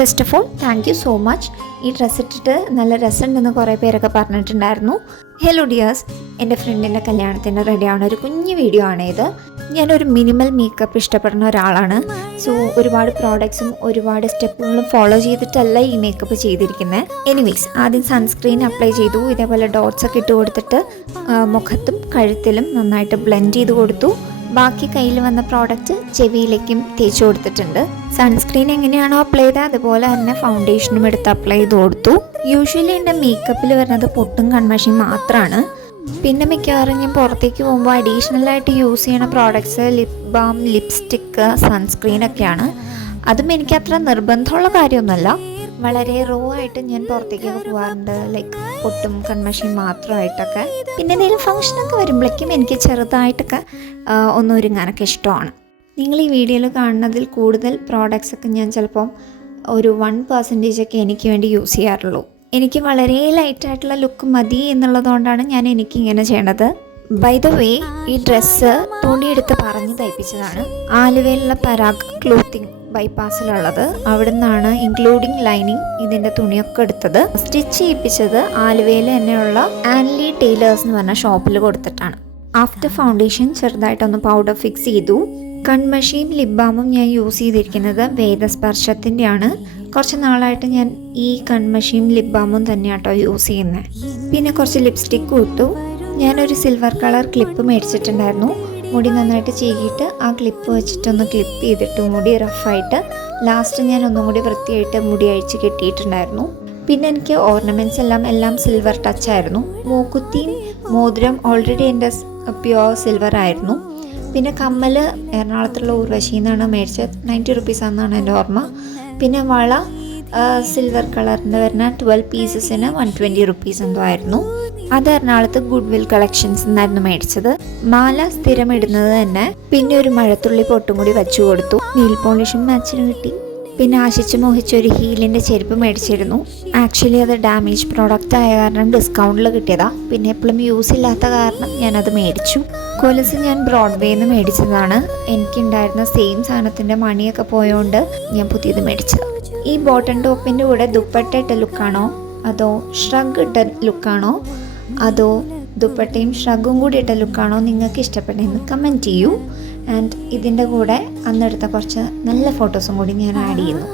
First of all thank you so much. ഈ dress ഇട്ടിട്ട് നല്ല രസമുണ്ടെന്ന് കുറേ പേരൊക്കെ പറഞ്ഞിട്ടുണ്ടായിരുന്നു. ഹലോ ഡിയേഴ്സ്, എൻ്റെ ഫ്രണ്ടിൻ്റെ കല്യാണത്തിന് റെഡിയാവുന്ന ഒരു കുഞ്ഞു വീഡിയോ ആണ് ഇത്. ഞാനൊരു മിനിമൽ മേക്കപ്പ് ഇഷ്ടപ്പെടുന്ന ഒരാളാണ്. സോ ഒരുപാട് പ്രോഡക്ട്സും ഒരുപാട് സ്റ്റെപ്പുകളും ഫോളോ ചെയ്തിട്ടല്ല ഈ മേക്കപ്പ് ചെയ്തിരിക്കുന്നത്. എനിവേസ്, ആദ്യം സൺസ്ക്രീൻ അപ്ലൈ ചെയ്തു. ഇതേപോലെ ഡോട്ട്സ് ഒക്കെ ഇട്ട് കൊടുത്തിട്ട് മുഖത്തും കഴുത്തിലും നന്നായിട്ട് ബ്ലെൻഡ് ചെയ്ത് കൊടുത്തു. ബാക്കി കയ്യിൽ വന്ന പ്രോഡക്റ്റ് ചെവിയിലേക്കും തേച്ച് കൊടുത്തിട്ടുണ്ട്. സൺസ്ക്രീൻ എങ്ങനെയാണോ അപ്ലൈ ചെയ്തത് അതുപോലെ തന്നെ ഫൗണ്ടേഷനും എടുത്ത് അപ്ലൈ ചെയ്ത് കൊടുത്തു. യൂഷ്വലി എൻ്റെ മേക്കപ്പിൽ വരുന്നത് പൊട്ടും കൺമഷിയും മാത്രമാണ്. പിന്നെ മിക്കവാറും ഞാൻ പുറത്തേക്ക് പോകുമ്പോൾ അഡീഷണലായിട്ട് യൂസ് ചെയ്യുന്ന പ്രോഡക്ട്സ് ലിപ് ബാം, ലിപ്സ്റ്റിക്ക്, സൺസ്ക്രീനൊക്കെയാണ്. അതും എനിക്ക് അത്ര നിർബന്ധമുള്ള കാര്യമൊന്നുമല്ല. വളരെ റോ ആയിട്ട് ഞാൻ പുറത്തേക്കൊക്കെ പോകാറുണ്ട്, ലൈക്ക് പൊട്ടും കൺമഷിയും മാത്രമായിട്ടൊക്കെ. പിന്നെ എന്തെങ്കിലും ഫംഗ്ഷനൊക്കെ വരുമ്പോഴേക്കും എനിക്ക് ചെറുതായിട്ടൊക്കെ ഒന്ന് ഒരുങ്ങാനൊക്കെ ഇഷ്ടമാണ്. നിങ്ങൾ ഈ വീഡിയോയിൽ കാണുന്നതിൽ കൂടുതൽ പ്രോഡക്ട്സ് ഒക്കെ ഞാൻ ചിലപ്പം ഒരു 1% ഒക്കെ എനിക്ക് വേണ്ടി യൂസ് ചെയ്യാറുള്ളൂ. എനിക്ക് വളരെ ലൈറ്റായിട്ടുള്ള ലുക്ക് മതി എന്നുള്ളതുകൊണ്ടാണ് ഞാൻ എനിക്കിങ്ങനെ ചെയ്യണത്. ബൈ ദ വേ, ഈ ഡ്രസ്സ് തുണിയെടുത്ത് പറഞ്ഞ് തയ്പ്പിച്ചതാണ്. ആലുവയിലുള്ള പരാഗ് ക്ലോത്തിങ് ബൈപ്പാസിലുള്ളത്. അവിടെ നിന്നാണ് ഇൻക്ലൂഡിങ് ലൈനിങ് ഇതിൻ്റെ തുണിയൊക്കെ എടുത്തത്. സ്റ്റിച്ച് ചെയ്യിപ്പിച്ചത് ആലുവയിൽ തന്നെയുള്ള ആൻലി ടൈലേഴ്സ് എന്ന് പറഞ്ഞ ഷോപ്പിൽ കൊടുത്തിട്ടാണ്. ആഫ്റ്റർ ഫൗണ്ടേഷൻ ചെറുതായിട്ടൊന്ന് പൗഡർ ഫിക്സ് ചെയ്തു. കൺമഷിയും ലിപ് ബാമും ഞാൻ യൂസ് ചെയ്തിരിക്കുന്നത് വേദസ്പർശത്തിൻ്റെയാണ്. കുറച്ച് നാളായിട്ട് ഞാൻ ഈ കൺമഷിയും ലിപ് ബാമും തന്നെയാട്ടോ യൂസ് ചെയ്യുന്നത്. പിന്നെ കുറച്ച് ലിപ്സ്റ്റിക്കും ഇട്ടു. ഞാനൊരു സിൽവർ കളർ ക്ലിപ്പ് മേടിച്ചിട്ടുണ്ടായിരുന്നു. മുടി നന്നായിട്ട് ചീകിയിട്ട് ആ ക്ലിപ്പ് വെച്ചിട്ടൊന്ന് ക്ലിപ്പ് ചെയ്തിട്ട് മുടി റഫായിട്ട് ലാസ്റ്റ് ഞാൻ ഒന്നും കൂടി വൃത്തിയായിട്ട് മുടി അഴിച്ച് കെട്ടിയിട്ടുണ്ടായിരുന്നു. പിന്നെ എനിക്ക് ഓർണമെൻറ്റ്സ് എല്ലാം സിൽവർ ടച്ചായിരുന്നു. മൂക്കുത്തിയും മോതിരം ഓൾറെഡി എൻ്റെ പ്യുവർ സിൽവർ ആയിരുന്നു. പിന്നെ കമ്മൽ എറണാകുളത്തുള്ള ഊർവശിയിൽ നിന്നാണ് മേടിച്ചത്. 90 റുപ്പീസാണെന്നാണ് എൻ്റെ ഓർമ്മ. പിന്നെ വള സിൽവർ കളറിൻ്റെ വരുന്ന 12 പീസസിന് 120 റുപ്പീസ് എന്തോ ആയിരുന്നു. അത് എറണാകുളത്ത് ഗുഡ്വിൽ കളക്ഷൻസ് എന്നായിരുന്നു മേടിച്ചത്. മാല സ്ഥിരം ഇടുന്നത് തന്നെ. പിന്നെ ഒരു മഴത്തുള്ളി പൊട്ടും കൂടി വെച്ചു കൊടുത്തു. നെയിൽ പോളിഷും മാച്ചിന് കിട്ടി. പിന്നെ ആശിച്ച് മോഹിച്ച ഒരു ഹീലിൻ്റെ ചെരുപ്പ് മേടിച്ചിരുന്നു. ആക്ച്വലി അത് ഡാമേജ് പ്രോഡക്റ്റ് ആയ കാരണം ഡിസ്കൗണ്ടിൽ കിട്ടിയതാ. പിന്നെ എപ്പോഴും യൂസ് ഇല്ലാത്ത കാരണം ഞാനത് മേടിച്ചു. കൊലുസ് ഞാൻ ബ്രോഡ്വേയിൽ നിന്ന് മേടിച്ചതാണ്. എനിക്കുണ്ടായിരുന്ന സെയിം സാധനത്തിൻ്റെ മണിയൊക്കെ പോയോണ്ട് ഞാൻ പുതിയത് മേടിച്ചത്. ഈ ബോട്ടൺ ടോപ്പിൻ്റെ കൂടെ ദുപ്പട്ട ഇട്ട ലുക്കാണോ അതോ ഷ്രഗ് ഇട്ട ലുക്കാണോ അതോ ദുപ്പട്ടയും ഷ്രഗും കൂടി ഇട്ട ലുക്കാണോ നിങ്ങൾക്ക് ഇഷ്ടപ്പെട്ടതെന്ന് കമൻറ്റ് ചെയ്യൂ. ആൻഡ് ഇതിൻ്റെ കൂടെ അന്നെടുത്ത കുറച്ച് നല്ല ഫോട്ടോസും കൂടി ഞാൻ ആഡ് ചെയ്യുന്നു.